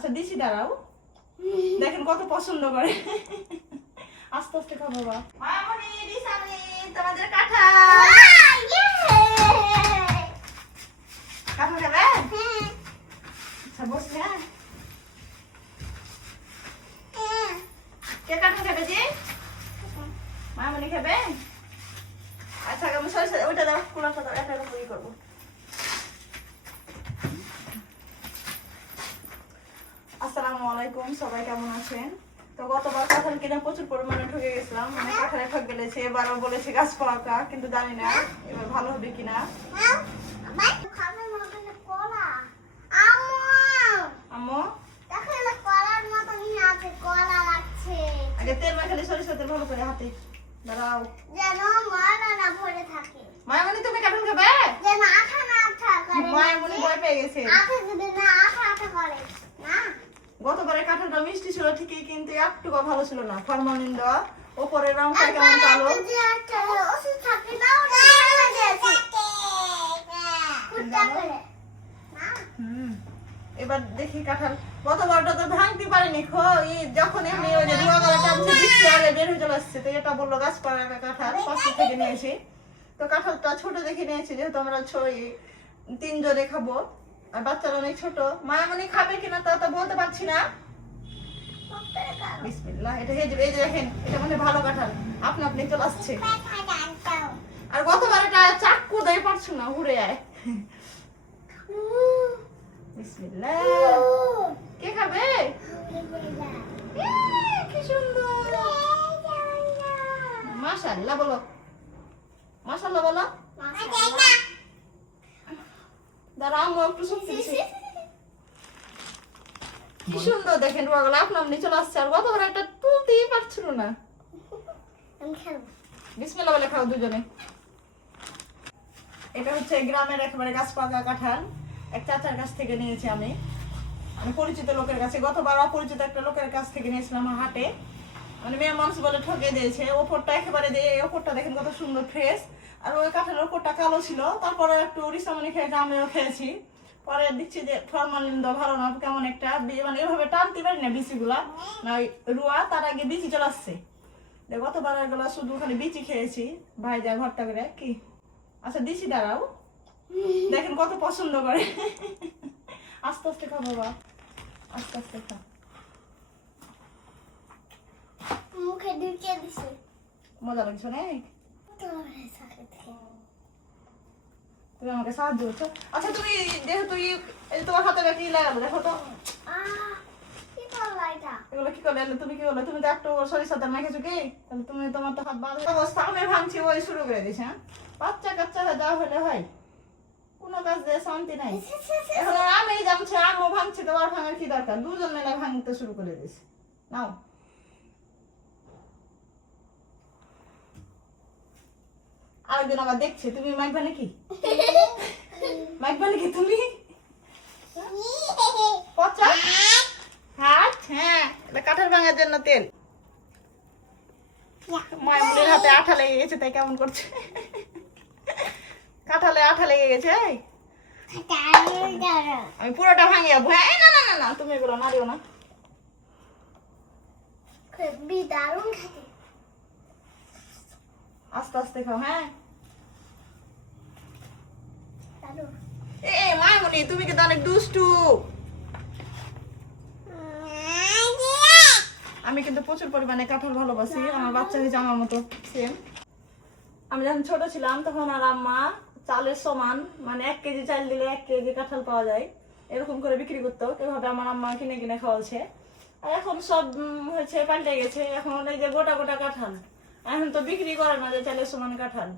আচ্ছা দিছি, দাঁড়াও। দেখেন কত পছন্দ করে। আস্তে আস্তে খাও বাবা। মামনি দিশানি তোমাদের কাঁঠাল। কাঁঠাল খাবে? আচ্ছা বসে। কে কাঁঠাল খাবে জি? মামনি খাবে? আচ্ছা আমি সরিষা ওইটা দাও, কুলাটা দাও, এটার উপরই করবো। আসসালামু আলাইকুম, সবাই কেমন আছেন? তো গতবার কাঁঠাল কিনে প্রচুর পরিমাণে ঠকে গেছিলাম, মানে কাঁঠালে ঠক গেলেছে। এবারও বলেছে গাছ পাকা, কিন্তু জানি না এবার ভালো হবে কিনা। আম্মু আগে তেল মাখালে সরিষা তেল ভালো করে হাতে দাঁড়াও মায়ামনি, তুমি কাঁঠাল খাবে? মায়ামনি ভয় পেয়ে গেছে। গতবারে কাঁঠালটা মিষ্টি ছিল ঠিকই, কিন্তু একটুকু ভালো ছিল না। ফরমালিন দেওয়া, ওপরের রংটা কেমন কালো। এবার দেখি কাঁঠাল। গতবারটা তো ভাঙতে পারিনি, যখন এমনি ওই যে রুয়া গলা টানছে, বৃষ্টি আগে বের হয়ে চলে আসছে। তো এটা বললো গাছ পাড়া কাঁঠাল, পাঁচটা থেকে নিয়েছি। তো কাঁঠালটা ছোট দেখে নিয়েছি, যেহেতু আমরা 3 জনে খাবো আর বাচ্চারা অনেক ছোট। মায়ামনি খাবে কিনা তা তো বলতে পারছি না। বিসমিল্লাহ। এটা এই যে দেখেন, এটা মানে ভালো কাঁঠাল, আপনি আপনি চলে আসছে। আর গতবার এটা চাক্কু দিয়ে পারছো না, উড়ে আয়। বিসমিল্লাহ। কে খাবে? কি সুন্দর, মাশাআল্লাহ বলো, মাশাআল্লাহ বলো। দাঁড়াও আমি একটু সত্যি দিছি। কি সুন্দর দেখেন, রুয়াগুলো আপনা আপনি চলে আসছে। আর গতবার একটা তুলতেই পারছিল না। বিসমিল্লাহ বলে খাও দুজনে। এটা হচ্ছে গ্রামের একেবারে গাছ পাকা কাঁঠাল, এক চাচার কাছ থেকে নিয়েছি আমি পরিচিত লোকের কাছে। গতবার অপরিচিত একটা লোকের কাছ থেকে নিয়েছিলাম হাটে, মানে মেয়ে মানুষ বলে ঠকে দিয়েছে। ওপরটা একেবারে দিয়ে, ওপরটা দেখেন কত সুন্দর ফ্রেশ। আর ওই কাঁঠালের ওপরটা কালো ছিল। তারপরে একটু রিসামনি খেয়েছে, আমিও খেয়েছি। পরে দেখছি যে ফরমালিন দেওয়া ভালো না, কেমন একটা মানে এভাবে টানতে পারি না বিচিগুলা, না ওই রুয়া তার আগে বিচি চলে আসছে। গতবার এগুলা শুধু খালি বিচি খেয়েছি, ভাই যা ভর্তা করে কি। আচ্ছা দিছি, দাঁড়াও। দেখেন কত পছন্দ করে। আস্তে আস্তে খাও বাবা, আস্তে আস্তে খাও। মুখে ঢুকিয়ে দিছে। মজা লাগছে অনেক। তুমি আমাকে সাহায্য করছো। আচ্ছা তুমি যেহেতু তোমার হাতে কি লাগালো দেখো তো। এগুলো কি করলে? তুমি কি বলো? তুমি তো একটু সরিষা তেল মেখেছো কি? তাহলে তুমি তোমার তো হাত বাঁধা অবস্থা। আমি ভাঙছি, ওই শুরু করে দিস। হ্যাঁ, বাচ্চা কাচ্চা যা হলে হয়, কোনো কাজ দিয়ে শান্তি নাই। এখন আমি জানছি, আমিও ভাঙছি, তো আর ভাঙার কি দরকার? দুজন মেলা ভাঙতে শুরু করে দিস। নাও আরেকদিন আবার দেখছি তুমি মাইকবা নাকি, মাইকবা নাকি তুমি পচা হাত। হ্যাঁ, এটা কাঁঠাল ভাঙার জন্য তেল। মায়ের হাতে আঠা লেগে গেছে, তাই কেমন করছে। কাঁঠালে আঠা লেগে গেছে। আমি পুরোটা ভাঙিয়ে যাবো। হ্যাঁ, না না না না, তুমি এগুলো নাড়িও না। আস্তে আস্তে খাও। হ্যাঁ, মায়ামনি তুমি কিন্তু অনেক দুষ্টু। আমি কিন্তু প্রচুর পরিমাণে কাঁঠাল ভালোবাসি, আমার বাচ্চা হয়েছে আমার মতো সেম। আমি যখন ছোট ছিলাম তখন আর আম্মা চালের সমান, মানে 1 কেজি চাল দিলে 1 কেজি কাঁঠাল পাওয়া যায়, এরকম করে বিক্রি করতো। এভাবে আমার আম্মা কিনে কিনে খাওয়াছে। আর এখন সব হয়েছে, পাল্টে গেছে। এখন এই যে গোটা গোটা কাঁঠাল, এখন তো বিক্রি করে না যে চালের সমান কাঁঠাল।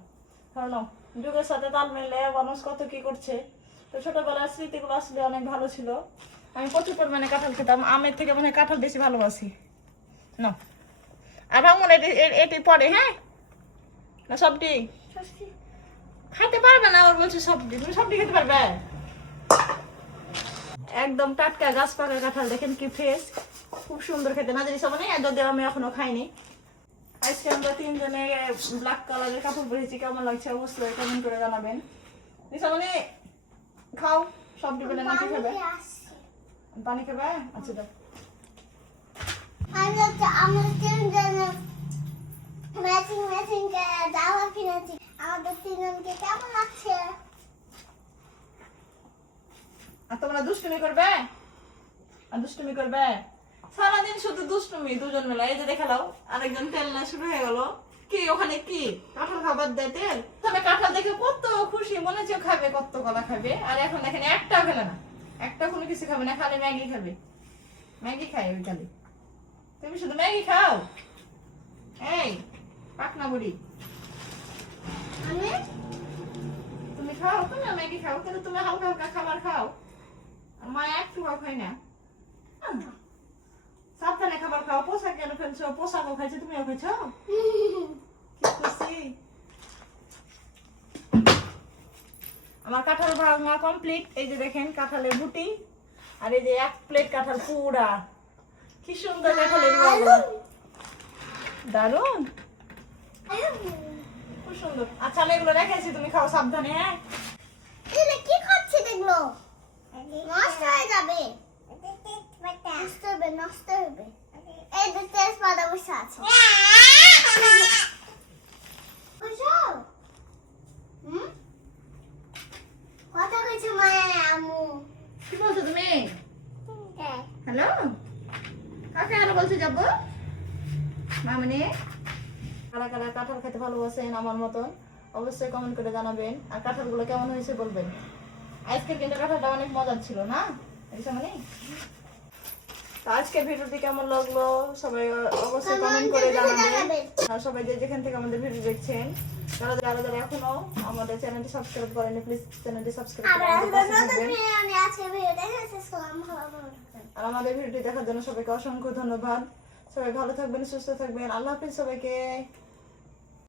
কারণ যুগের সাথে তাল মিলে মানুষ কত কি করছে। তো ছোটবেলার স্মৃতিগুলো আসলে অনেক ভালো ছিল। আমি প্রচুর পরিমাণে কাঁঠাল খেতাম, আমের থেকে মানে কাঁঠাল বেশি ভালোবাসি। না আর ভাঙুন এটি পরে। হ্যাঁ, না সবটি খাইতে পারবে না, ওর বলছে সবটি। তুমি সবটি খেতে পারবে? একদম টাটকা গাছ পাকা কাঁঠাল, দেখেন কি ফ্রেশ, খুব সুন্দর খেতে। না জানি সব নেই, যদিও আমি এখনো খাইনি। আজকে আমরা 3 জনে ব্ল্যাক কালারের কাপড় পরেছি, কেমন লাগছে অবশ্যই কমেন্ট করে জানাবেন। মানে খাও, সবটি পেলে নাকি খাবে? পানি খাবে? আচ্ছা দাও। আমরা তিনজন ম্যাচিং ম্যাচিং জামা কিনেছি। আমাদের তিনজনকে কেমন লাগছে? আর তোমরা দুষ্টুমি করবে? আর দুষ্টুমি করবে? সারাদিন শুধু দুষ্টুমি দুজন মিলে। এই যে দেখালাও আরেকজন তেল না শুরু হয়ে গেল। কি ওখানে কি কাঁঠাল খাবার দেয় তেল? তবে কাঁঠাল দেখে কত খুশি, মনে হচ্ছে ও খাবে, কত কলা খাবে। আর এখন দেখেন একটা খেলে না, একটা কোনো কিছু খাবে না, খালি ম্যাগি খাবে। ম্যাগি খায় ওই খালি। তুমি শুধু ম্যাগি খাও? এই পাকনা বুড়ি, আমি তুমি খাও, তুমি ম্যাগি খাও, কিন্তু তুমি হালকা হালকা খাবার খাও। আর মা একটু খাই না। সাবধানে খাবার খাও। পোশাক কেন ফেলছো? পোশাকও খাইছো, তুমিও খাইছো? কি খুশি। আমার কাঁঠাল ভাঙা কমপ্লিট। এই যে দেখেন কাঁঠালের বুটি, আর এই যে 1 প্লেট কাঁঠাল পুরা। কি সুন্দর কাঁঠালের বাবা, দারুন, খুব সুন্দর। আচ্ছা আমি এগুলো রেখেছি, তুমি খাও সাবধানে। হ্যাঁ এটা কি খাচ্ছি দেখলো? নষ্ট হয়ে যাবে। নষ্ট হবে, নষ্ট হবে। এই যে তেজপাতা বসে আছে। বুঝছো? কথা কইছে মায়া আমু। কি বলছো তুমি? হ্যালো, কাকে আরো বলছো যাবো? মামনি, কারা কারা কাঁঠাল খেতে ভালোবাসেন আমার মতন অবশ্যই কমেন্ট করে জানাবেন। আর কাঁঠালগুলো কেমন হয়েছে বলবেন। আজকের কিন্তু কাঁঠালটা অনেক মজার ছিল না মানে? তো আজকের ভিডিওটি কেমন লাগলো সবাই অবশ্যই কমেন্ট করে জানাবেন। আর সবাই যে যেখান থেকে আমাদের ভিডিও দেখছেন, যারা যারা এখনো আমাদের চ্যানেলটি সাবস্ক্রাইব করেনি, প্লিজ চ্যানেলটি সাবস্ক্রাইব করে আমাদের পাশে থাকবেন। আমি আজকে ভিডিও দেখেছি, সালাম ভালো। আর আমাদের ভিডিওটি দেখার জন্য সবাইকে অসংখ্য ধন্যবাদ। সবাই ভালো থাকবেন, সুস্থ থাকবেন। আল্লাহ হাফেজ সবাইকে।